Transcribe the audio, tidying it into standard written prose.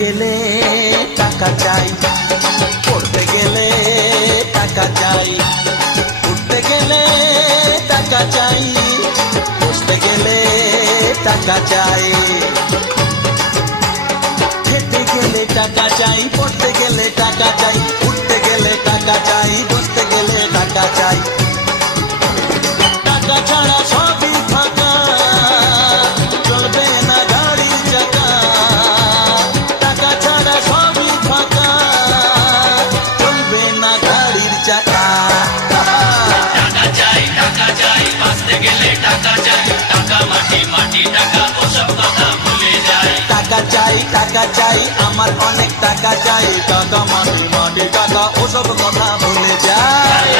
গেলে টাকা চাই, পড়তে গেলে টাকা চাই, উঠতে গেলে টাকা চাই, বসতে গেলে টাকা চাই। খেতে গেলে টাকা চাই, পড়তে গেলে টাকা চাই, উঠতে গেলে টাকা চাই, বসতে গেলে টাকা চাই। টাকা ছাড়া সবই ফাঁকা, চলবে না গাড়ির চাকা। টাকা ছাড়া সবই ফাঁকা, চলবে না গাড়ির চাকা। টাকা চাই বাঁচতে গেলে টাকা চাই, টাকা মাটি মাটি টাকা ওসব কথা ভুলে যায়। টাকা চাই আমার অনেক টাকা চাই, টাকা মাটি মাটি টাকা ওসব কথা ভুলে যায়।